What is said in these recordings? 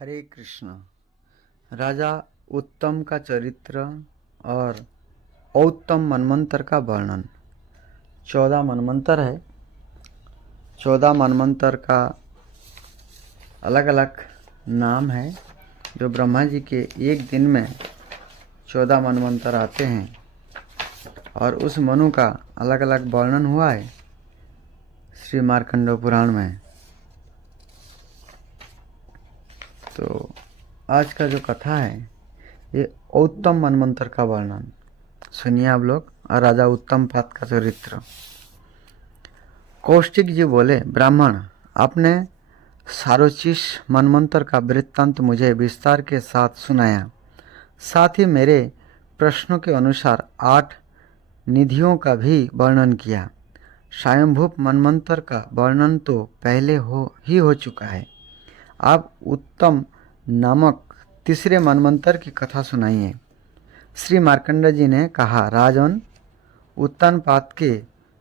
हरे कृष्ण। राजा उत्तम का चरित्र और औत्तम मनमंत्र का वर्णन। 14 मनमंत्र है। 14 मनमंत्र का अलग अलग नाम है। जो ब्रह्मा जी के एक दिन में 14 मनमंत्र आते हैं और उस मनु का अलग अलग वर्णन हुआ है श्री मार्कंड पुराण में। तो आज का जो कथा है ये उत्तम मनमंत्र का वर्णन सुनिए आप लोग। और राजा उत्तम पाद का चरित्र। कौशिक जी बोले, ब्राह्मण, आपने सारोचिष मनमंत्र का वृत्तांत मुझे विस्तार के साथ सुनाया। साथ ही मेरे प्रश्नों के अनुसार 8 निधियों का भी वर्णन किया। स्वयंभूप मनमंत्र का वर्णन तो पहले हो चुका है। आप उत्तम नामक तीसरे मनमंत्र की कथा सुनाइए। श्री मार्कंड जी ने कहा, राजन, उत्तानपाद के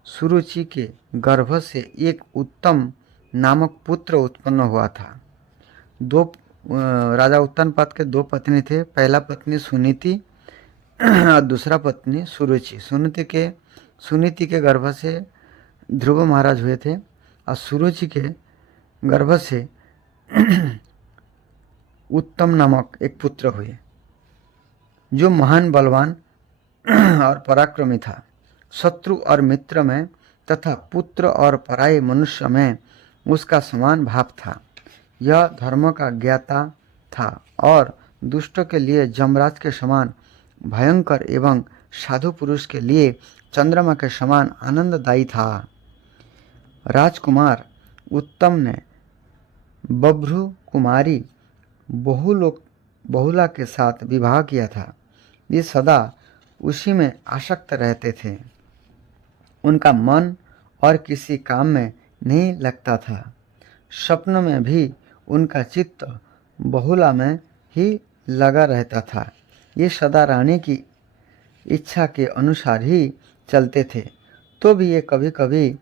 सुरुचि के गर्भ से एक उत्तम नामक पुत्र उत्पन्न हुआ था। राजा उत्तानपाद के 2 पत्नी थे। पहला पत्नी सुनीति और दूसरा पत्नी सुरुचि। सुनीति के गर्भ से ध्रुव महाराज हुए थे और सुरुचि के गर्भ से उत्तम नामक एक पुत्र हुए जो महान बलवान और पराक्रमी था। शत्रु और मित्र में तथा पुत्र और पराये मनुष्य में उसका समान भाव था। यह धर्म का ज्ञाता था और दुष्टों के लिए जमराज के समान भयंकर एवं साधु पुरुष के लिए चंद्रमा के समान आनंददायी था। राजकुमार उत्तम ने बभ्रु कुमारी बहुला के साथ विवाह किया था। ये सदा उसी में आसक्त रहते थे। उनका मन और किसी काम में नहीं लगता था। स्वप्न में भी उनका चित्त बहुला में ही लगा रहता था। ये सदा रानी की इच्छा के अनुसार ही चलते थे। तो भी ये कभी कभी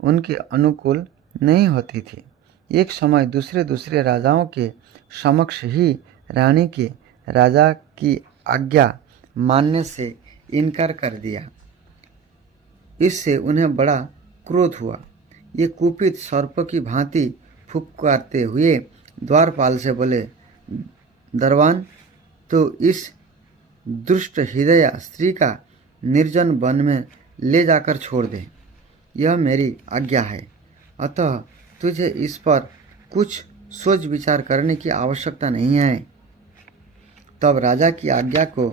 उनके अनुकूल नहीं होती थी। एक समय दूसरे राजाओं के समक्ष ही रानी के राजा की आज्ञा मानने से इनकार कर दिया। इससे उन्हें बड़ा क्रोध हुआ। ये कुपित सर्प की भांति फुफकारते हुए द्वारपाल से बोले, दरवान, तो इस दुष्ट हृदय स्त्री का निर्जन वन में ले जाकर छोड़ दे। यह मेरी आज्ञा है। अतः तुझे इस पर कुछ सोच विचार करने की आवश्यकता नहीं है। तब राजा की आज्ञा को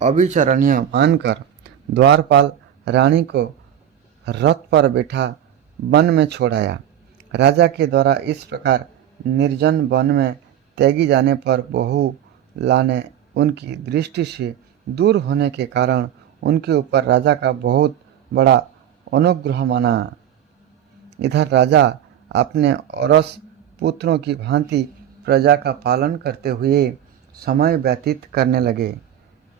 अविचरणीय मानकर द्वारपाल रानी को रथ पर बैठा वन में छोड़ाया। राजा के द्वारा इस प्रकार निर्जन वन में त्यागी जाने पर बहुला ने उनकी दृष्टि से दूर होने के कारण उनके ऊपर राजा का बहुत बड़ा अनुग्रह माना। इधर राजा अपने औरस पुत्रों की भांति प्रजा का पालन करते हुए समय व्यतीत करने लगे।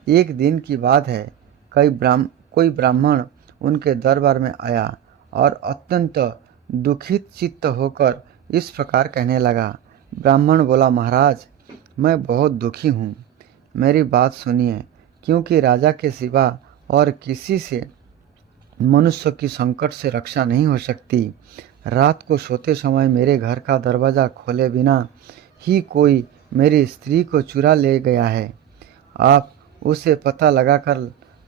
एक दिन की बात है, कोई ब्राह्मण उनके दरबार में आया और अत्यंत दुखित चित्त होकर इस प्रकार कहने लगा। ब्राह्मण बोला, महाराज, मैं बहुत दुखी हूँ। मेरी बात सुनिए, क्योंकि राजा के सिवा और किसी से मनुष्य की संकट से रक्षा नहीं हो सकती। रात को सोते समय मेरे घर का दरवाज़ा खोले बिना ही कोई मेरी स्त्री को चुरा ले गया है। आप उसे पता लगाकर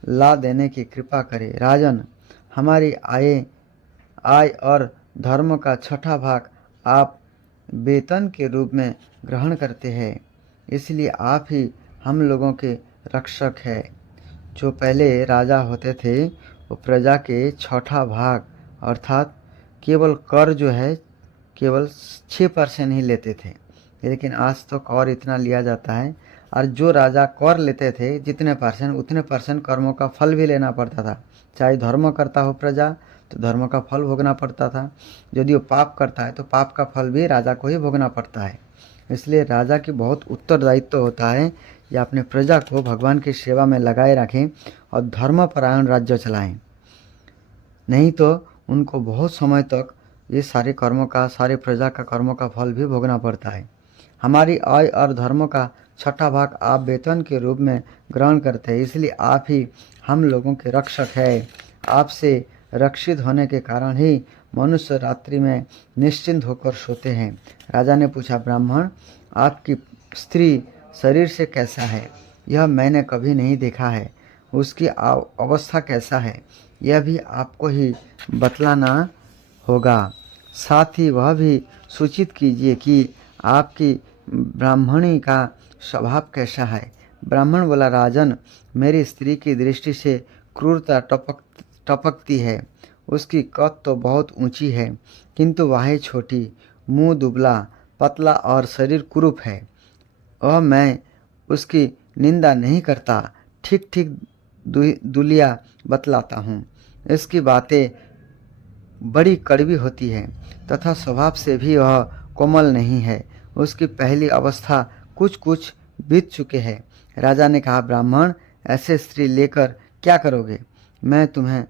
ला देने की कृपा करें। राजन, हमारी आय और धर्म का 6ठा भाग आप वेतन के रूप में ग्रहण करते हैं, इसलिए आप ही हम लोगों के रक्षक हैं। जो पहले राजा होते थे वो प्रजा के 6ठा भाग अर्थात केवल कर जो है केवल 6% ही लेते थे, लेकिन आज तो कर इतना लिया जाता है। और जो राजा कर लेते थे जितने परसेंट उतने परसेंट कर्मों का फल भी लेना पड़ता था। चाहे धर्म करता हो प्रजा तो धर्म का फल भोगना पड़ता था। यदि वो पाप करता है तो पाप का फल भी राजा को ही भोगना पड़ता है। इसलिए राजा की बहुत उत्तरदायित्व होता है कि अपने प्रजा को भगवान की सेवा में लगाए रखें और धर्मपरायण राज्य चलाएं। नहीं तो उनको बहुत समय तक ये सारे कर्मों का, सारे प्रजा का कर्मों का फल भी भोगना पड़ता है। हमारी आय और धर्मों का छठा भाग आप वेतन के रूप में ग्रहण करते हैं, इसलिए आप ही हम लोगों के रक्षक हैं। आपसे रक्षित होने के कारण ही मनुष्य रात्रि में निश्चिंत होकर सोते हैं। राजा ने पूछा, ब्राह्मण, आपकी स्त्री शरीर से कैसा है? यह मैंने कभी नहीं देखा है। उसकी अवस्था कैसा है, यह भी आपको ही बतलाना होगा। साथ ही वह भी सूचित कीजिए कि आपकी ब्राह्मणी का स्वभाव कैसा है। ब्राह्मण बोला, राजन, मेरी स्त्री की दृष्टि से क्रूरता टपकती है। उसकी कद तो बहुत ऊंची है, किंतु बाहें छोटी, मुंह दुबला पतला और शरीर कुरूप है। वह मैं उसकी निंदा नहीं करता, ठीक ठीक दुलिया बतलाता हूँ। इसकी बातें बड़ी कड़वी होती है तथा स्वभाव से भी वह कोमल नहीं है। उसकी पहली अवस्था कुछ कुछ बीत चुके हैं। राजा ने कहा, ब्राह्मण, ऐसे स्त्री लेकर क्या करोगे? मैं तुम्हें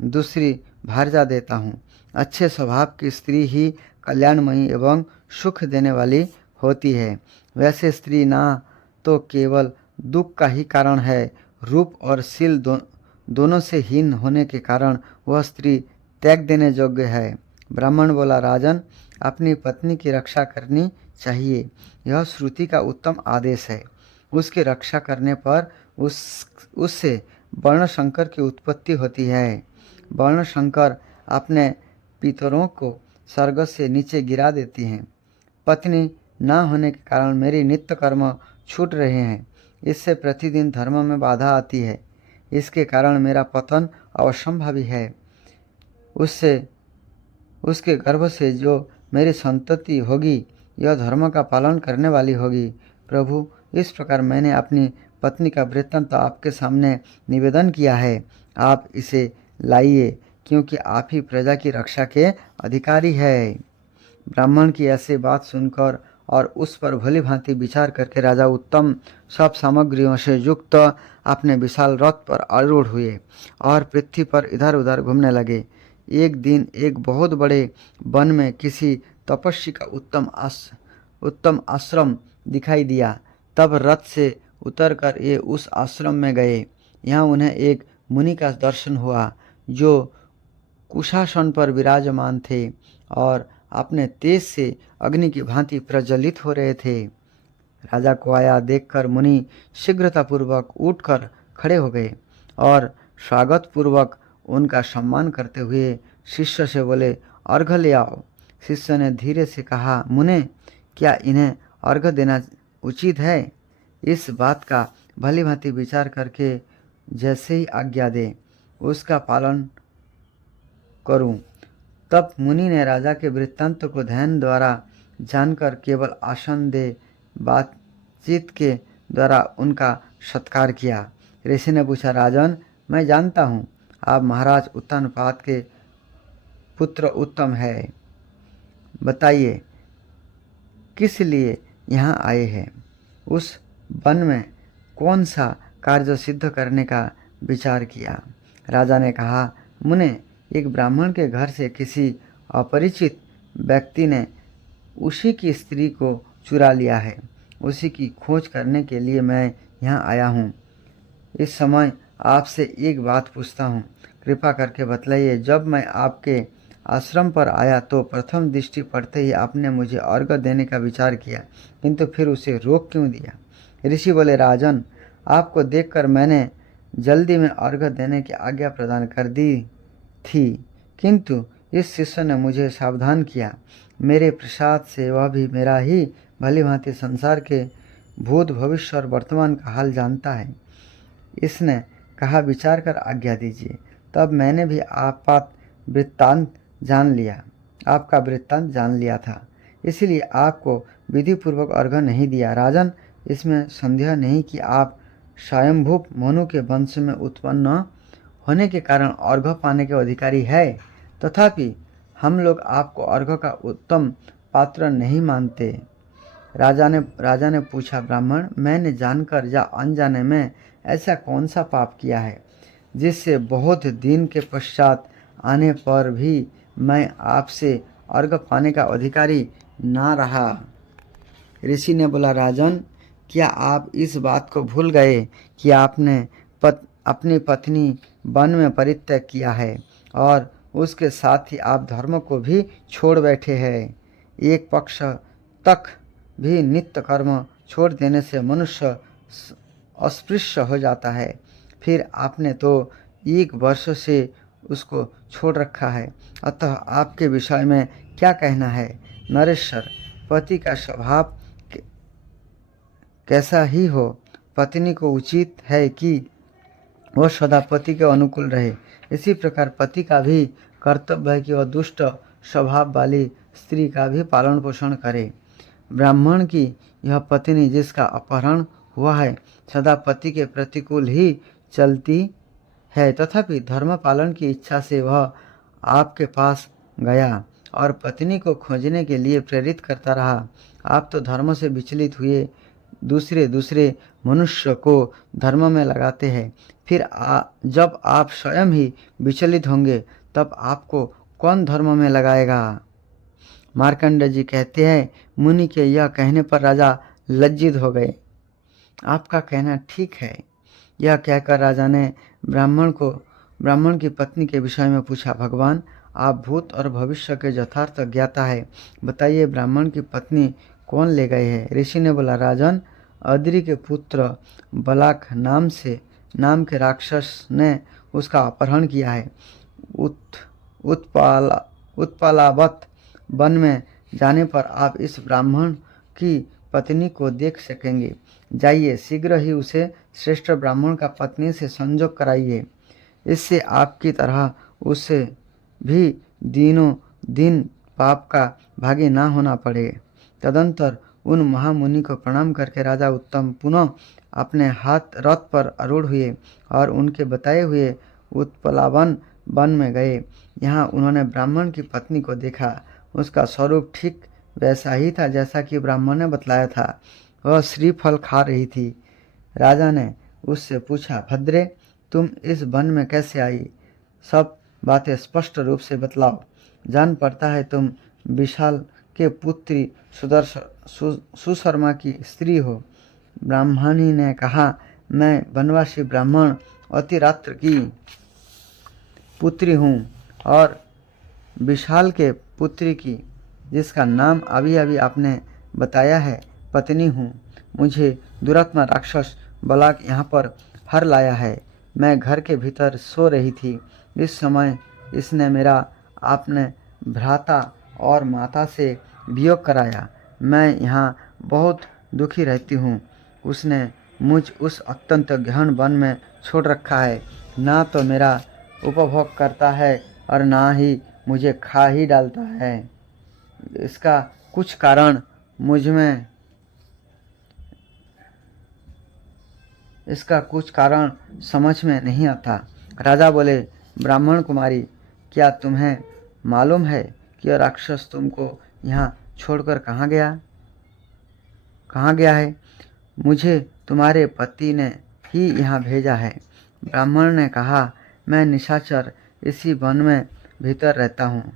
दूसरी भारजा देता हूँ। अच्छे स्वभाव की स्त्री ही कल्याणमयी एवं सुख देने वाली होती है। वैसे स्त्री ना तो केवल दुख का ही कारण है, रूप और शील दोनों से हीन होने के कारण वह स्त्री त्याग देने योग्य है। ब्राह्मण बोला, राजन, अपनी पत्नी की रक्षा करनी चाहिए, यह श्रुति का उत्तम आदेश है। उसकी रक्षा करने पर उससे वर्णशंकर की उत्पत्ति होती है। वर्णशंकर अपने पितरों को स्वर्ग से नीचे गिरा देती हैं। पत्नी न होने के कारण मेरी नित्य कर्म छूट रहे हैं। इससे प्रतिदिन धर्म में बाधा आती है। इसके कारण मेरा पतन अवश्यंभावी है। उसके गर्भ से जो मेरी संतति होगी, यह धर्म का पालन करने वाली होगी। प्रभु, इस प्रकार मैंने अपनी पत्नी का वृत्तांत तो आपके सामने निवेदन किया है। आप इसे लाइए, क्योंकि आप ही प्रजा की रक्षा के अधिकारी है। ब्राह्मण की ऐसी बात सुनकर और उस पर भली भांति विचार करके राजा उत्तम सब सामग्रियों से युक्त अपने विशाल रथ पर आरूढ़ हुए और पृथ्वी पर इधर उधर घूमने लगे। एक दिन एक बहुत बड़े वन में किसी तपस्वी का उत्तम आश्रम दिखाई दिया। तब रथ से उतरकर ये उस आश्रम में गए। यहाँ उन्हें एक मुनि का दर्शन हुआ, जो कुशासन पर विराजमान थे और अपने तेज से अग्नि की भांति प्रज्वलित हो रहे थे। राजा को आया देखकर मुनि शीघ्रतापूर्वक उठकर खड़े हो गए और स्वागत पूर्वक उनका सम्मान करते हुए शिष्य से बोले, अर्घ्य ले आओ। शिष्य ने धीरे से कहा, मुने, क्या इन्हें अर्घ्य देना उचित है? इस बात का भली भांति विचार करके जैसे ही आज्ञा दे, उसका पालन करूं। तब मुनि ने राजा के वृत्तांत को ध्यान द्वारा जानकर केवल आसन दे बातचीत के द्वारा उनका सत्कार किया। ऋषि ने पूछा, राजन, मैं जानता हूँ आप महाराज उत्तानपाद के पुत्र उत्तम है। बताइए, किस लिए यहाँ आए हैं? उस वन में कौन सा कार्य सिद्ध करने का विचार किया? राजा ने कहा, मुने, एक ब्राह्मण के घर से किसी अपरिचित व्यक्ति ने उसी की स्त्री को चुरा लिया है। उसी की खोज करने के लिए मैं यहाँ आया हूँ। इस समय आपसे एक बात पूछता हूँ, कृपा करके बतलाइए। जब मैं आपके आश्रम पर आया तो प्रथम दृष्टि पड़ते ही आपने मुझे अर्घ्य देने का विचार किया, किंतु फिर उसे रोक क्यों दिया? ऋषि बोले, राजन, आपको देखकर मैंने जल्दी में अर्घ्य देने की आज्ञा प्रदान कर दी थी, किंतु इस शिष्य ने मुझे सावधान किया। मेरे प्रसाद से वह भी मेरा ही भली भांति संसार के भूत भविष्य और वर्तमान का हाल जानता है। इसने कहा, विचार कर आज्ञा दीजिए। तब मैंने भी आपका वृत्तांत जान लिया था, इसलिए आपको विधि पूर्वक अर्घ्य नहीं दिया। राजन, इसमें संदेह नहीं कि आप स्वयंभू मनु के वंश में उत्पन्न होने के कारण अर्घ्य पाने के अधिकारी है। तथापि हम लोग आपको अर्घ्य का उत्तम पात्र नहीं मानते। राजा ने पूछा, ब्राह्मण, मैंने जानकर या अनजाने में ऐसा कौन सा पाप किया है जिससे बहुत दिन के पश्चात आने पर भी मैं आपसे अर्घ पाने का अधिकारी ना रहा। ऋषि ने बोला, राजन, क्या आप इस बात को भूल गए कि आपने अपनी पत्नी वन में परित्याग किया है और उसके साथ ही आप धर्म को भी छोड़ बैठे हैं। एक पक्ष तक भी नित्य कर्म छोड़ देने से मनुष्य अस्पृश्य हो जाता है। फिर आपने तो 1 वर्ष से उसको छोड़ रखा है, अतः आपके विषय में क्या कहना है? नरेश्वर, पति का स्वभाव कैसा ही हो, पत्नी को उचित है कि वह सदा पति के अनुकूल रहे। इसी प्रकार पति का भी कर्तव्य है कि वह दुष्ट स्वभाव वाली स्त्री का भी पालन पोषण करे। ब्राह्मण की यह पत्नी जिसका अपहरण हुआ है सदा पति के प्रतिकूल ही चलती है, तथापि धर्म पालन की इच्छा से वह आपके पास गया और पत्नी को खोजने के लिए प्रेरित करता रहा। आप तो धर्म से विचलित हुए दूसरे मनुष्य को धर्म में लगाते हैं। फिर जब आप स्वयं ही विचलित होंगे तब आपको कौन धर्म में लगाएगा? मार्कंडेय जी कहते हैं, मुनि के यह कहने पर राजा लज्जित हो गए। आपका कहना ठीक है। यह कहकर राजा ने ब्राह्मण की पत्नी के विषय में पूछा, भगवान, आप भूत और भविष्य के यथार्थ ज्ञाता है, बताइए ब्राह्मण की पत्नी कौन ले गए हैं? ऋषि ने बोला, राजन, अद्रि के पुत्र बलाक नाम के राक्षस ने उसका अपहरण किया है। उत्पलावत वन में जाने पर आप इस ब्राह्मण की पत्नी को देख सकेंगे। जाइए, शीघ्र ही उसे श्रेष्ठ ब्राह्मण का पत्नी से संजोग कराइए। इससे आपकी तरह उसे भी दिनों दिन पाप का भागी ना होना पड़े। तदंतर उन महामुनि को प्रणाम करके राजा उत्तम पुनः अपने हाथ रथ पर आरूढ़ हुए और उनके बताए हुए उत्पलावन वन में गए। यहाँ उन्होंने ब्राह्मण की पत्नी को देखा। उसका स्वरूप ठीक वैसा ही था जैसा कि ब्राह्मण ने बतलाया था। वह श्रीफल खा रही थी। राजा ने उससे पूछा, भद्रे, तुम इस वन में कैसे आई? सब बातें स्पष्ट रूप से बतलाओ। जान पड़ता है तुम विशाल के पुत्री सुशर्मा की स्त्री हो। ब्राह्मणी ने कहा, मैं वनवासी ब्राह्मण अतिरात्र की पुत्री हूँ और विशाल के पुत्री की, जिसका नाम अभी अभी आपने बताया है, पत्नी हूँ। मुझे दुरात्मा राक्षस बलाक यहाँ पर हर लाया है। मैं घर के भीतर सो रही थी। इस समय इसने मेरा आपने भ्राता और माता से वियोग कराया। मैं यहाँ बहुत दुखी रहती हूँ। उसने मुझ उस अत्यंत गहन वन में छोड़ रखा है। ना तो मेरा उपभोग करता है और ना ही मुझे खा ही डालता है। इसका कुछ कारण समझ में नहीं आता। राजा बोले, ब्राह्मण कुमारी, क्या तुम्हें मालूम है कि यह राक्षस तुमको यहाँ छोड़कर कहाँ गया है? मुझे तुम्हारे पति ने ही यहाँ भेजा है। ब्राह्मण ने कहा, मैं निशाचर इसी वन में भीतर रहता हूँ।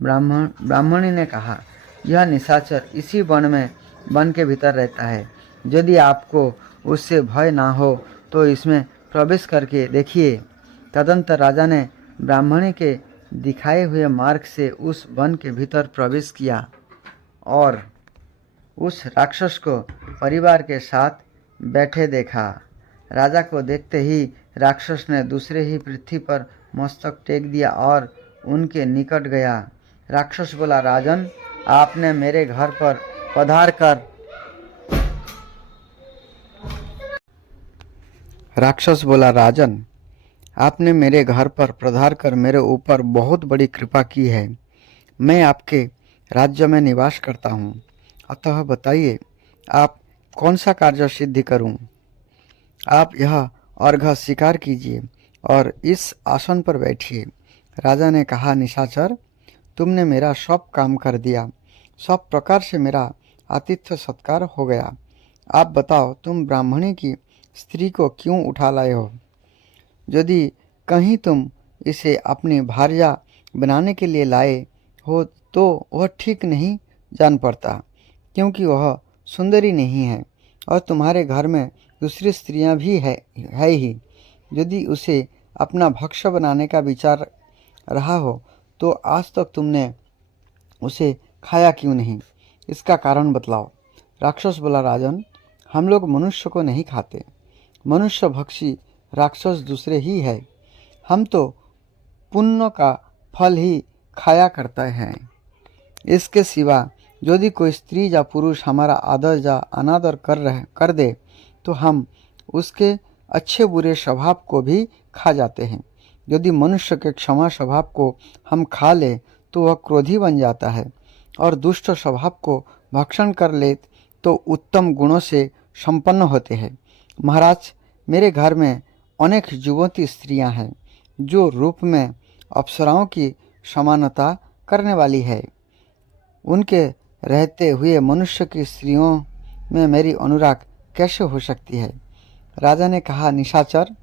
ब्राह्मणी ने कहा, यह निशाचर इसी वन के भीतर रहता है। यदि आपको उससे भय ना हो तो इसमें प्रवेश करके देखिए। तदंतर राजा ने ब्राह्मणी के दिखाए हुए मार्ग से उस वन के भीतर प्रवेश किया और उस राक्षस को परिवार के साथ बैठे देखा। राजा को देखते ही राक्षस ने दूसरे ही पृथ्वी पर मस्तक टेक दिया और उनके निकट गया। राक्षस बोला, राजन, आपने मेरे घर पर पधार कर मेरे ऊपर बहुत बड़ी कृपा की है। मैं आपके राज्य में निवास करता हूँ। अतः बताइए, आप कौन सा कार्य सिद्ध करूँ? आप यह अर्घ्य स्वीकार कीजिए और इस आसन पर बैठिए। राजा ने कहा, निशाचर, तुमने मेरा सब काम कर दिया। सब प्रकार से मेरा आतिथ्य सत्कार हो गया। आप बताओ, तुम ब्राह्मणी की स्त्री को क्यों उठा लाए हो? यदि कहीं तुम इसे अपनी भार्या बनाने के लिए लाए हो तो वह ठीक नहीं जान पड़ता, क्योंकि वह सुंदरी नहीं है और तुम्हारे घर में दूसरी स्त्रियां भी है ही। यदि उसे अपना भक्ष्य बनाने का विचार रहा हो तो आज तक तुमने उसे खाया क्यों नहीं? इसका कारण बतलाओ। राक्षस बोला, राजन, हम लोग मनुष्य को नहीं खाते। मनुष्य भक्षी राक्षस दूसरे ही है। हम तो पुण्य का फल ही खाया करते हैं। इसके सिवा यदि कोई स्त्री या पुरुष हमारा आदर या अनादर कर दे तो हम उसके अच्छे बुरे स्वभाव को भी खा जाते हैं। यदि मनुष्य के क्षमा स्वभाव को हम खा ले तो वह क्रोधी बन जाता है, और दुष्ट स्वभाव को भक्षण कर ले तो उत्तम गुणों से संपन्न होते हैं। महाराज, मेरे घर में अनेक युवती स्त्रियां हैं जो रूप में अप्सराओं की समानता करने वाली है। उनके रहते हुए मनुष्य की स्त्रियों में मेरी अनुराग कैसे हो सकती है? राजा ने कहा, निशाचर,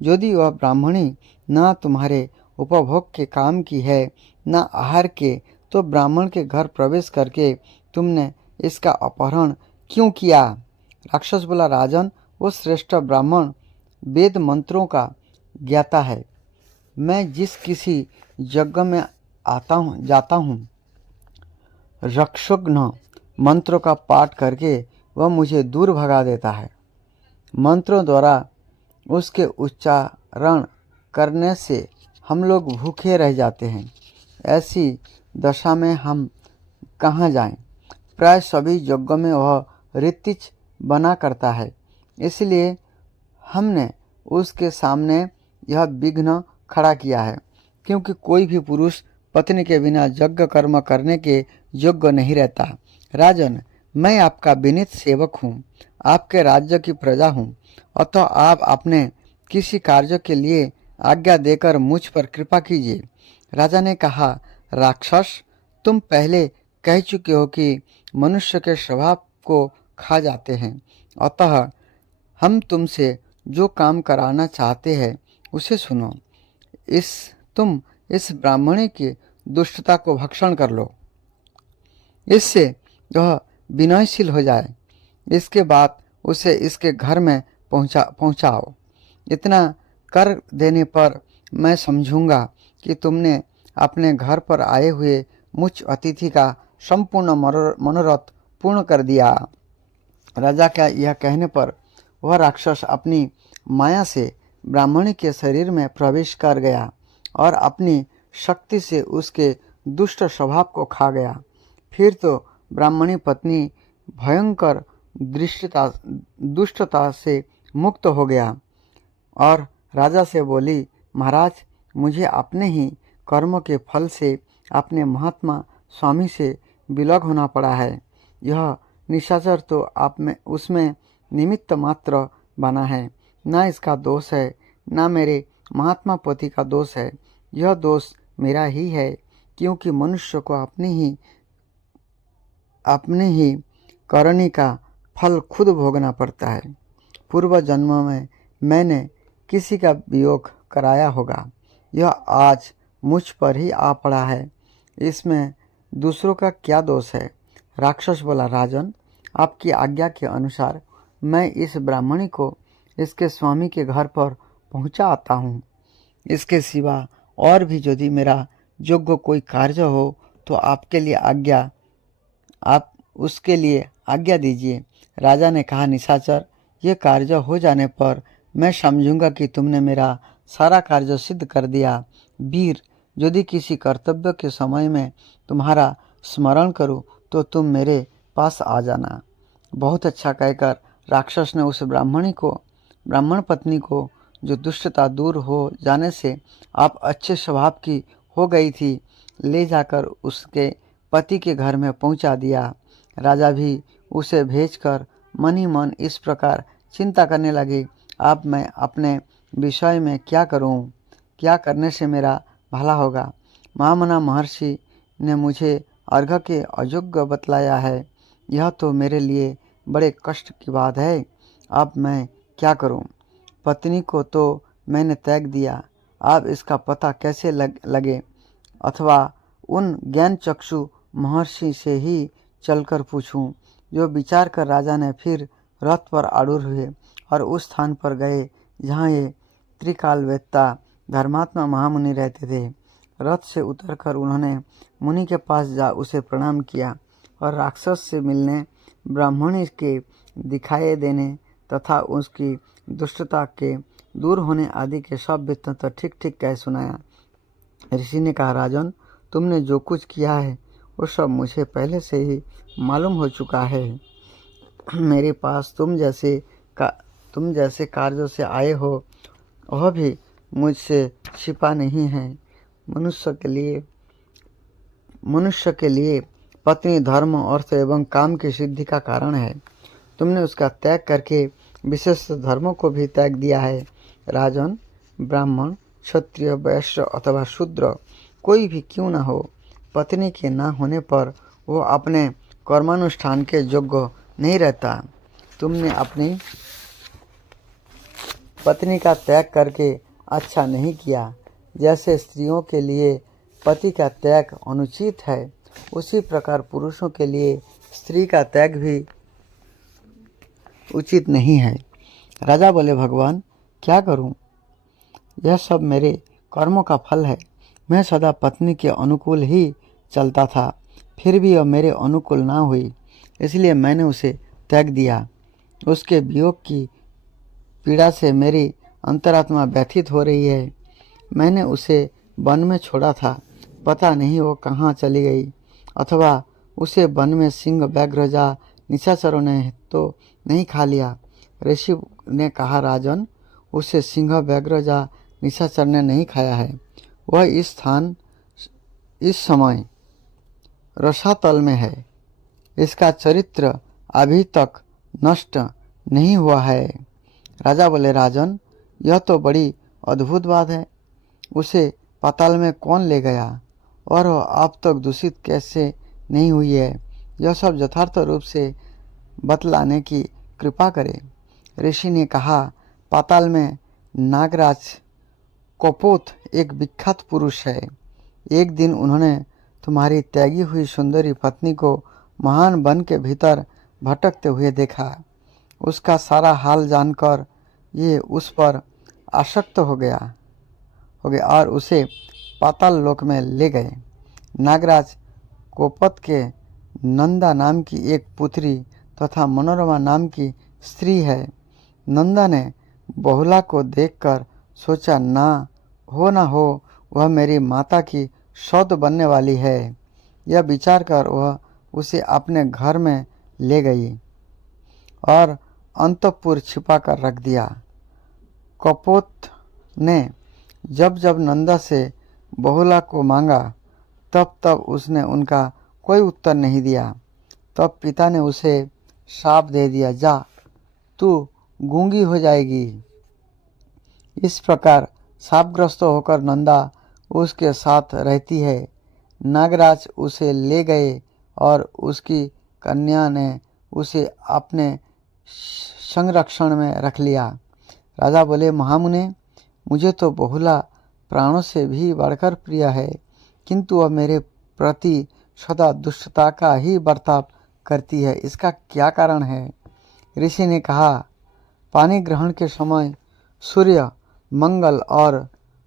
यदि वह ब्राह्मणी न तुम्हारे उपभोग के काम की है न आहार के, तो ब्राह्मण के घर प्रवेश करके तुमने इसका अपहरण क्यों किया? राक्षस बोला, राजन, वो श्रेष्ठ ब्राह्मण वेद मंत्रों का ज्ञाता है। मैं जिस किसी यज्ञ में जाता हूँ, रक्षोघ्न मंत्रों का पाठ करके वह मुझे दूर भगा देता है। मंत्रों द्वारा उसके उच्चारण करने से हम लोग भूखे रह जाते हैं। ऐसी दशा में हम कहाँ जाएं? प्राय सभी यज्ञों में वह ऋतिज बना करता है, इसलिए हमने उसके सामने यह विघ्न खड़ा किया है, क्योंकि कोई भी पुरुष पत्नी के बिना यज्ञ कर्म करने के योग्य नहीं रहता। राजन, मैं आपका विनीत सेवक हूँ, आपके राज्य की प्रजा हूँ, अतः आप अपने किसी कार्य के लिए आज्ञा देकर मुझ पर कृपा कीजिए। राजा ने कहा, राक्षस, तुम पहले कह चुके हो कि मनुष्य के स्वभाव को खा जाते हैं, अतः हम तुमसे जो काम कराना चाहते हैं उसे सुनो। तुम इस ब्राह्मणी की दुष्टता को भक्षण कर लो, इससे वह विनयशील हो जाए। इसके बाद उसे इसके घर में पहुंचाओ। इतना कर देने पर मैं समझूंगा कि तुमने अपने घर पर आए हुए मुझ अतिथि का संपूर्ण मनोरथ पूर्ण कर दिया। राजा का यह कहने पर वह राक्षस अपनी माया से ब्राह्मणी के शरीर में प्रवेश कर गया और अपनी शक्ति से उसके दुष्ट स्वभाव को खा गया। फिर तो ब्राह्मणी पत्नी भयंकर दुष्टता से मुक्त हो गया और राजा से बोली, महाराज, मुझे अपने ही कर्मों के फल से अपने महात्मा स्वामी से विलग होना पड़ा है। यह निशाचर तो आप में उसमें निमित्त मात्र बना है, ना इसका दोष है ना मेरे महात्मा पति का दोष है। यह दोष मेरा ही है, क्योंकि मनुष्य को अपने ही करनी का फल खुद भोगना पड़ता है। पूर्व जन्म में मैंने किसी का वियोग कराया होगा, यह आज मुझ पर ही आ पड़ा है, इसमें दूसरों का क्या दोष है? राक्षस बोला, राजन, आपकी आज्ञा के अनुसार मैं इस ब्राह्मणी को इसके स्वामी के घर पर पहुंचा आता हूँ। इसके सिवा और भी यदि मेरा योग्य कोई कार्य हो तो आप उसके लिए आज्ञा दीजिए। राजा ने कहा, निशाचर, ये कार्य हो जाने पर मैं समझूंगा कि तुमने मेरा सारा कार्य सिद्ध कर दिया। वीर, यदि किसी कर्तव्य के समय में तुम्हारा स्मरण करूं तो तुम मेरे पास आ जाना। बहुत अच्छा कहकर राक्षस ने उस ब्राह्मण पत्नी को, जो दुष्टता दूर हो जाने से आप अच्छे स्वभाव की हो गई थी, ले जाकर उसके पति के घर में पहुंचा दिया। राजा भी उसे भेजकर मन ही मन इस प्रकार चिंता करने लगे, अब मैं अपने विषय में क्या करूं? क्या करने से मेरा भला होगा? महामना महर्षि ने मुझे अर्घ्य के अयोग्य बतलाया है, यह तो मेरे लिए बड़े कष्ट की बात है। अब मैं क्या करूं? पत्नी को तो मैंने त्याग दिया, अब इसका पता कैसे लगे? अथवा उन ज्ञान चक्षु महर्षि से ही चलकर पूछूं? जो विचार कर राजा ने फिर रथ पर आरूढ़ हुए और उस स्थान पर गए जहाँ ये त्रिकालवेत्ता धर्मात्मा महामुनि रहते थे। रथ से उतरकर उन्होंने मुनि के पास जा उसे प्रणाम किया और राक्षस से मिलने, ब्राह्मणी के दिखाई देने तथा उसकी दुष्टता के दूर होने आदि के सब वृत्तांत ठीक ठीक कह सुनाया। ऋषि ने कहा, राजन, तुमने जो कुछ किया है वो सब मुझे पहले से ही मालूम हो चुका है। मेरे पास तुम जैसे कार्यों से आए हो वह भी मुझसे छिपा नहीं है। मनुष्य के लिए पत्नी धर्म, अर्थ एवं काम की सिद्धि का कारण है। तुमने उसका त्याग करके विशेष धर्मों को भी त्याग दिया है। राजन, ब्राह्मण, क्षत्रिय, वैश्य अथवा शूद्र कोई भी क्यों न हो, पत्नी के न होने पर वो अपने कर्मानुष्ठान के योग्य नहीं रहता। तुमने अपनी पत्नी का त्याग करके अच्छा नहीं किया। जैसे स्त्रियों के लिए पति का त्याग अनुचित है, उसी प्रकार पुरुषों के लिए स्त्री का त्याग भी उचित नहीं है। राजा बोले, भगवान, क्या करूं? यह सब मेरे कर्मों का फल है। मैं सदा पत्नी के अनुकूल ही चलता था, फिर भी वह मेरे अनुकूल ना हुई, इसलिए मैंने उसे त्याग दिया। उसके वियोग की पीड़ा से मेरी अंतरात्मा व्यथित हो रही है। मैंने उसे वन में छोड़ा था, पता नहीं वो कहाँ चली गई, अथवा उसे वन में सिंह, व्याघ्र या निशाचरों ने तो नहीं खा लिया। ऋषि ने कहा, राजन, उसे सिंह, व्याघ्र या निशाचर ने नहीं खाया है। वह इस समय रसातल में है। इसका चरित्र अभी तक नष्ट नहीं हुआ है। राजा बोले, राजन, यह तो बड़ी अद्भुत बात है। उसे पाताल में कौन ले गया और वह अब तक दूषित कैसे नहीं हुई है? यह सब यथार्थ रूप से बतलाने की कृपा करे। ऋषि ने कहा, पाताल में नागराज कपोत एक विख्यात पुरुष है। एक दिन उन्होंने तुम्हारी त्यागी हुई सुंदरी पत्नी को महान वन के भीतर भटकते हुए देखा। उसका सारा हाल जानकर ये उस पर आसक्त हो गया और उसे पाताल लोक में ले गए। नागराज कोपत के नंदा नाम की एक पुत्री तथा मनोरमा नाम की स्त्री है। नंदा ने बहुला को देखकर सोचा, ना हो वह मेरी माता की सौत बनने वाली है। यह विचार कर वह उसे अपने घर में ले गई और अंतःपुर छिपा कर रख दिया। कपोत ने जब जब नंदा से बहुला को मांगा, तब तब उसने उनका कोई उत्तर नहीं दिया। तब पिता ने उसे शाप दे दिया, जा, तू गूंगी हो जाएगी। इस प्रकार शापग्रस्त होकर नंदा उसके साथ रहती है। नागराज उसे ले गए और उसकी कन्या ने उसे अपने संरक्षण में रख लिया। राजा बोले, महामुने, मुझे तो बहुला प्राणों से भी बढ़कर प्रिय है, किंतु वह मेरे प्रति सदा दुष्टता का ही बर्ताव करती है। इसका क्या कारण है? ऋषि ने कहा, पानी ग्रहण के समय सूर्य, मंगल और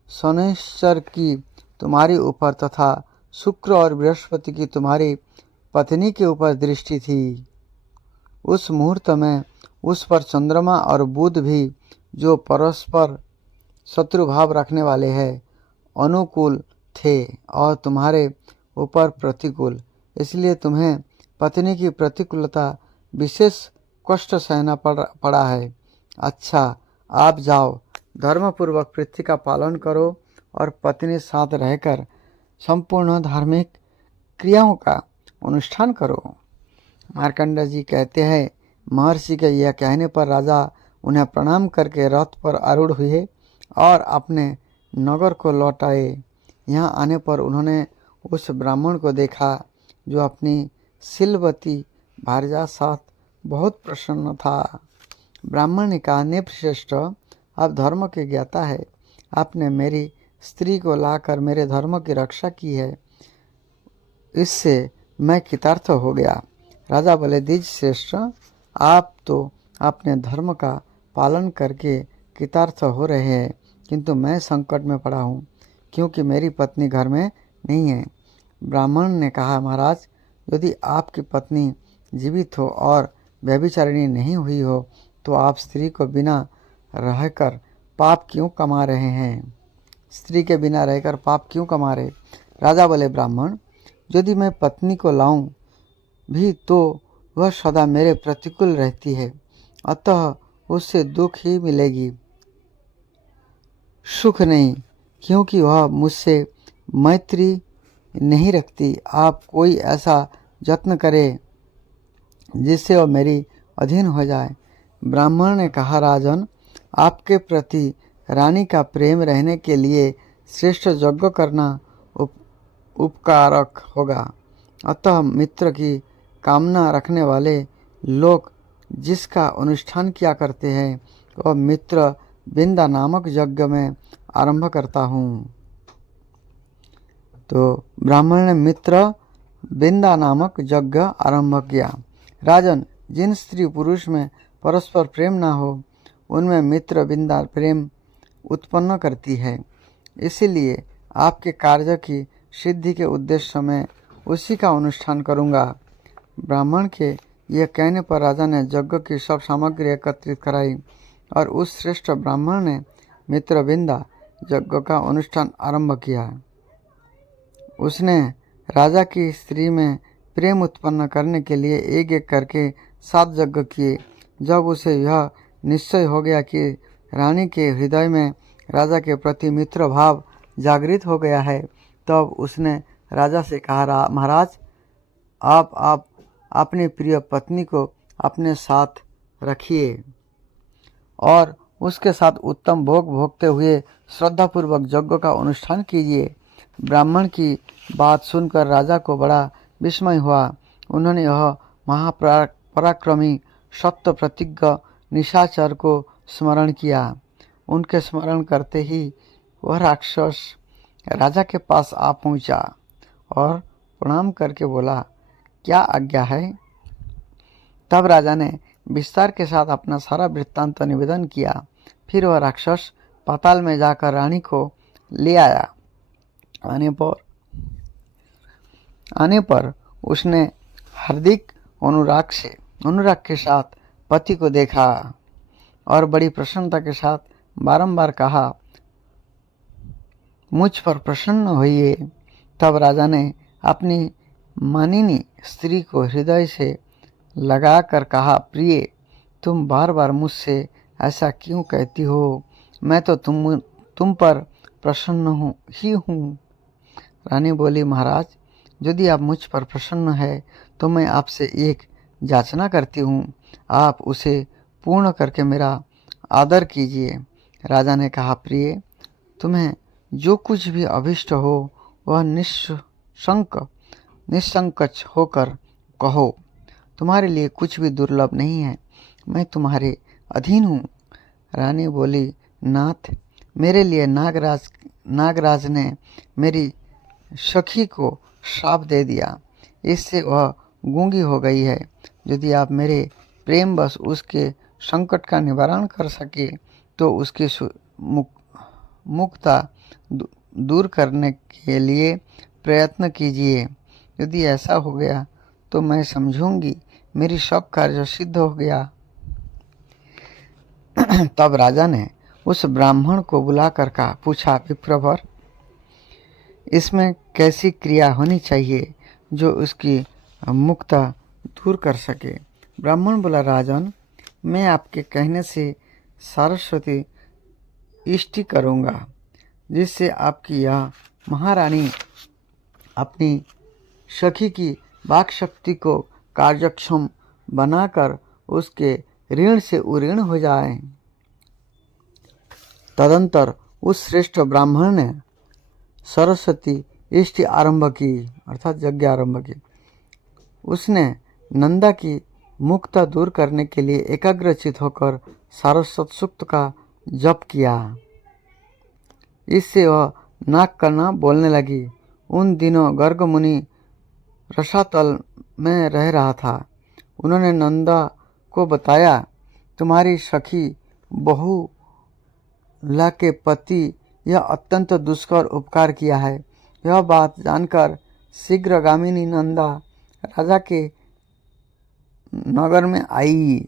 शनैश्चर की तुम्हारे ऊपर तथा शुक्र और बृहस्पति की तुम्हारी पत्नी के ऊपर दृष्टि थी। उस मुहूर्त में उस पर चंद्रमा और बुध भी, जो परस्पर शत्रु भाव रखने वाले हैं, अनुकूल थे और तुम्हारे ऊपर प्रतिकूल। इसलिए तुम्हें पत्नी की प्रतिकूलता विशेष कष्ट सहना पड़ा है। अच्छा, आप जाओ, धर्मपूर्वक पृथ्वी का पालन करो और पत्नी साथ रहकर संपूर्ण धार्मिक क्रियाओं का अनुष्ठान करो। मार्कंडा जी कहते हैं, महर्षि के यह कहने पर राजा उन्हें प्रणाम करके रथ पर आरूढ़ हुए और अपने नगर को लौट आए। यहाँ आने पर उन्होंने उस ब्राह्मण को देखा जो अपनी शीलवती भार्या साथ बहुत प्रसन्न था। ब्राह्मण ने कहा, नृपश्रेष्ठ, आप धर्म के ज्ञाता है। आपने मेरी स्त्री को लाकर मेरे धर्म की रक्षा की है, इससे मैं कृतार्थ हो गया। राजा बोले, द्विज श्रेष्ठ, आप तो अपने धर्म का पालन करके कृतार्थ हो रहे हैं, किंतु मैं संकट में पड़ा हूँ, क्योंकि मेरी पत्नी घर में नहीं है। ब्राह्मण ने कहा, महाराज, यदि आपकी पत्नी जीवित हो और व्यभिचारिणी नहीं हुई हो तो आप स्त्री को बिना रहकर पाप क्यों कमा रहे हैं? स्त्री के बिना रहकर पाप क्यों कमा रहे? राजा बोले, ब्राह्मण, यदि मैं पत्नी को लाऊं भी तो वह सदा मेरे प्रतिकूल रहती है, अतः उससे दुख ही मिलेगी, सुख नहीं, क्योंकि वह मुझसे मैत्री नहीं रखती। आप कोई ऐसा यत्न करें जिससे वह मेरी अधीन हो जाए। ब्राह्मण ने कहा, राजन, आपके प्रति रानी का प्रेम रहने के लिए श्रेष्ठ यज्ञ करना उपकारक होगा। अतः मित्र की कामना रखने वाले लोग जिसका अनुष्ठान किया करते हैं, वह मित्र बिंदा नामक यज्ञ में आरंभ करता हूँ। तो ब्राह्मण ने मित्र बिंदा नामक यज्ञ आरंभ किया। राजन, जिन स्त्री पुरुष में परस्पर प्रेम न हो, उनमें मित्र बिंदा प्रेम उत्पन्न करती है। इसीलिए आपके कार्य की सिद्धि के उद्देश्य में उसी का अनुष्ठान करूँगा। ब्राह्मण के यह कहने पर राजा ने यज्ञ की सब सामग्री एकत्रित कराई और उस श्रेष्ठ ब्राह्मण ने मित्रविंदा यज्ञ का अनुष्ठान आरंभ किया। उसने राजा की स्त्री में प्रेम उत्पन्न करने के लिए एक एक करके 7 यज्ञ किए। जब उसे यह निश्चय हो गया कि रानी के हृदय में राजा के प्रति मित्र भाव जागृत हो गया है, तब उसने राजा से कहा, महाराज, आप अपनी प्रिय पत्नी को अपने साथ रखिए और उसके साथ उत्तम भोग भोगते हुए श्रद्धापूर्वक यज्ञ का अनुष्ठान कीजिए। ब्राह्मण की बात सुनकर राजा को बड़ा विस्मय हुआ। उन्होंने यह महापराक्रमी सत्य प्रतिज्ञ निशाचर को स्मरण किया। उनके स्मरण करते ही वह राक्षस राजा के पास आ पहुंचा और प्रणाम करके बोला, क्या आज्ञा है? तब राजा ने विस्तार के साथ अपना सारा वृत्तांत निवेदन किया। फिर वह राक्षस पाताल में जाकर रानी को ले आया। आने पर उसने हार्दिक अनुराग के साथ पति को देखा और बड़ी प्रसन्नता के साथ बारंबार कहा, मुझ पर प्रसन्न होइए। तब राजा ने अपनी मानिनी स्त्री को हृदय से लगाकर कहा, प्रिय, तुम बार बार मुझसे ऐसा क्यों कहती हो? मैं तो तुम पर प्रसन्न हूँ। रानी बोली, महाराज, यदि आप मुझ पर प्रसन्न है तो मैं आपसे एक याचना करती हूँ, आप उसे पूर्ण करके मेरा आदर कीजिए। राजा ने कहा, प्रिय, तुम्हें जो कुछ भी अभिष्ट हो वह निसंकोच होकर कहो। तुम्हारे लिए कुछ भी दुर्लभ नहीं है, मैं तुम्हारे अधीन हूँ। रानी बोली, नाथ, मेरे लिए नागराज ने मेरी सखी को श्राप दे दिया, इससे वह गूंगी हो गई है। यदि आप मेरे प्रेम बस उसके संकट का निवारण कर सके तो उसकी मुक्ता दूर करने के लिए प्रयत्न कीजिए। यदि ऐसा हो गया तो मैं समझूंगी मेरी सब कार्य सिद्ध हो गया। तब राजा ने उस ब्राह्मण को बुलाकर पूछा, विप्रवर, इसमें कैसी क्रिया होनी चाहिए जो उसकी मुक्ता दूर कर सके? ब्राह्मण बोला, राजन, मैं आपके कहने से सरस्वती इष्टि करूँगा, जिससे आपकी यह महारानी अपनी सखी की वाक शक्ति को कार्यक्षम बनाकर उसके ऋण से उऋण हो जाए। तदंतर उस श्रेष्ठ ब्राह्मण ने सरस्वती इष्टि आरंभ की, अर्थात यज्ञ आरंभ की। उसने नंदा की मुक्ता दूर करने के लिए एकाग्रचित होकर सारस्वत सूक्त का जप किया। इससे वह नाक करना बोलने लगी। उन दिनों गर्ग मुनि रसातल में रह रहा था। उन्होंने नंदा को बताया, तुम्हारी सखी बहुला के पति यह अत्यंत दुष्कर उपकार किया है। यह बात जानकर शीघ्रगामिनी नंदा राजा के नगर में आई।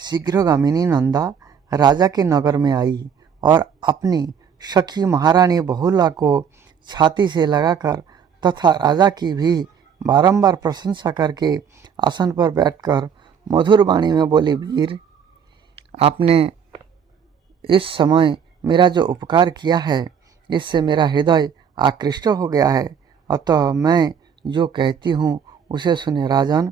शीघ्रगामिनी नंदा राजा के नगर में आई और अपनी सखी महारानी बहुला को छाती से लगाकर तथा राजा की भी बारंबार प्रशंसा करके आसन पर बैठकर मधुर वाणी में बोली, वीर, आपने इस समय मेरा जो उपकार किया है इससे मेरा हृदय आकृष्ट हो गया है। अतः मैं जो कहती हूँ उसे सुने राजन।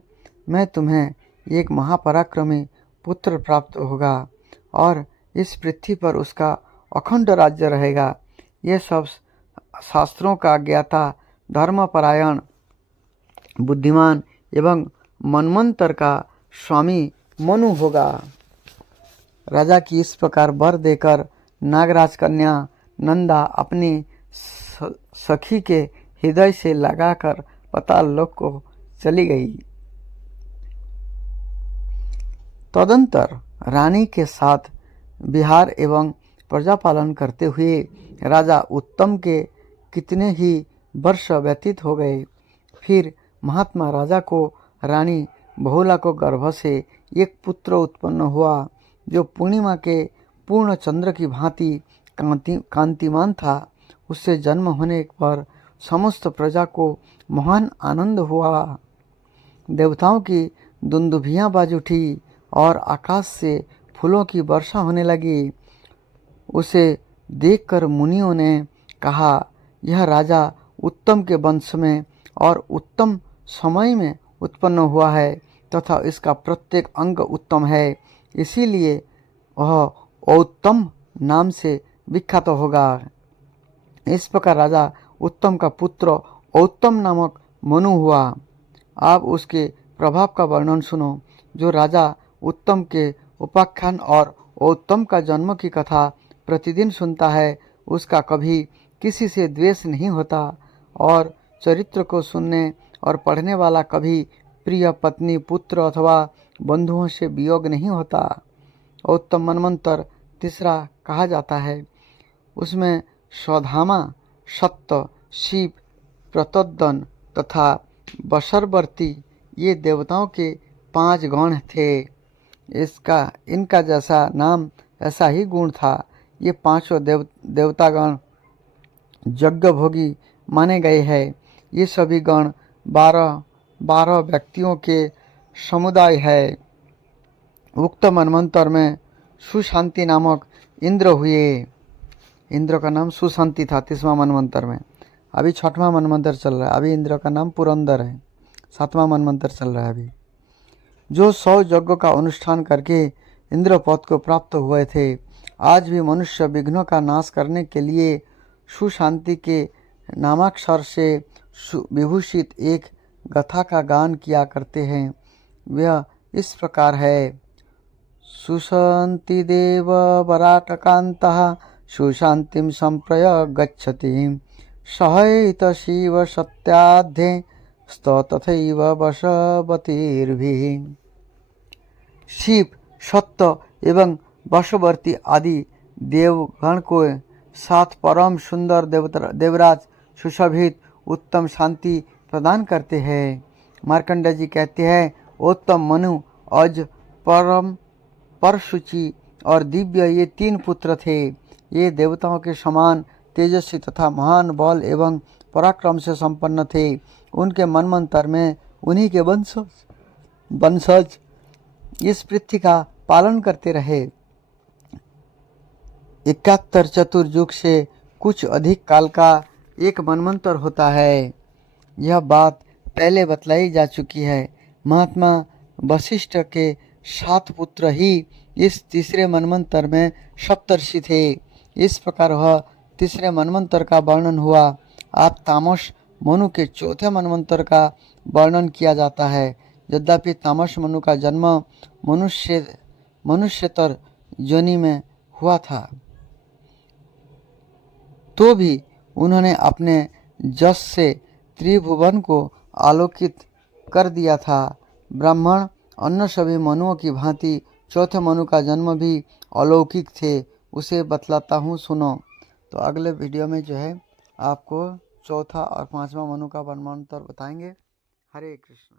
मैं तुम्हें एक महापराक्रमी पुत्र प्राप्त होगा और इस पृथ्वी पर उसका अखंड राज्य रहेगा। ये सब शास्त्रों का ज्ञाता, धर्मपरायण, बुद्धिमान एवं मनमंत्र का स्वामी मनु होगा। राजा की इस प्रकार वर देकर नागराज कन्या नंदा अपनी सखी के हृदय से लगाकर पाताल लोक को चली गई। तदंतर रानी के साथ विहार एवं प्रजापालन करते हुए राजा उत्तम के कितने ही वर्ष व्यतीत हो गए। फिर महात्मा राजा को रानी बहुला को गर्भ से एक पुत्र उत्पन्न हुआ जो पूर्णिमा के पूर्ण चंद्र की भांति कांतिमान था। उससे जन्म होने पर समस्त प्रजा को महान आनंद हुआ। देवताओं की दुंदुभियां बाज उठी और आकाश से फूलों की वर्षा होने लगी। उसे देखकर मुनियों ने कहा, यह राजा उत्तम के वंश में और उत्तम समय में उत्पन्न हुआ है तथा इसका प्रत्येक अंग उत्तम है, इसीलिए वह औत्तम नाम से विख्यात होगा। इस प्रकार राजा उत्तम का पुत्र औत्तम नामक मनु हुआ। आप उसके प्रभाव का वर्णन सुनो। जो राजा उत्तम के उपाख्यान और औत्तम का जन्म की कथा प्रतिदिन सुनता है उसका कभी किसी से द्वेष नहीं होता और चरित्र को सुनने और पढ़ने वाला कभी प्रिय पत्नी, पुत्र अथवा बंधुओं से वियोग नहीं होता। उत्तम मनमंत्र तीसरा कहा जाता है। उसमें स्वधामा, सत्य, शिव, प्रतोदन तथा बशरवर्ती ये देवताओं के 5 गण थे। इनका जैसा नाम ऐसा ही गुण था। ये 5 देवतागण यज्ञ भोगी माने गए हैं। ये सभी गण 12 व्यक्तियों के समुदाय है। उक्त मनमंत्र में सुशांति नामक इंद्र हुए। इंद्र का नाम सुशांति था 30वां मनमंत्र में। अभी 6वां मनमंत्र चल रहा है। अभी इंद्र का नाम पुरंदर है। 7वां मनमंत्र चल रहा है अभी। जो 100 यज्ञों का अनुष्ठान करके इंद्र पद को प्राप्त हुए थे, आज भी मनुष्य विघ्नों का नाश करने के लिए सुशांति के नामाक्षर से विभूषित एक गाथा का गान किया करते हैं। वह इस प्रकार है। सुशांति देव वराटकांतः सुशांतिम संप्रय गच्छति सहैत शिव सत्याध्ये स्त तथैव वशवतीर्भिः। शिव, सत्य एवं वशवर्ती आदि देवगण को साथ परम सुंदर देवराज सुशोभित उत्तम शांति प्रदान करते हैं। मार्कंडेय जी कहते हैं, उत्तम मनु, अज, परम, परशुचि और दिव्य ये 3 पुत्र थे। ये देवताओं के समान तेजस्वी तथा महान बल एवं पराक्रम से संपन्न थे। उनके मनमंत्र में उन्हीं के वंशज इस पृथ्वी का पालन करते रहे। 71 चतुर्युग से कुछ अधिक काल का एक मनमंत्र होता है। यह बात पहले बतलाई जा चुकी है। महात्मा वशिष्ठ के 7 पुत्र ही इस तीसरे मनमंत्र में सप्तर्षि थे। इस प्रकार वह तीसरे मनमंत्र का वर्णन हुआ। आप तामस मनु के 4थे मनमंत्र का वर्णन किया जाता है। यद्यपि तामस मनु का जन्म मनुष्यतर योनि में हुआ था, तो भी उन्होंने अपने जस से त्रिभुवन को आलोकित कर दिया था। ब्राह्मण अन्य सभी मनुओं की भांति चौथे मनु का जन्म भी अलौकिक थे, उसे बतलाता हूँ, सुनो। तो अगले वीडियो में जो है आपको चौथा और पांचवा मनु का वर्णनांतर बताएंगे। हरे कृष्ण।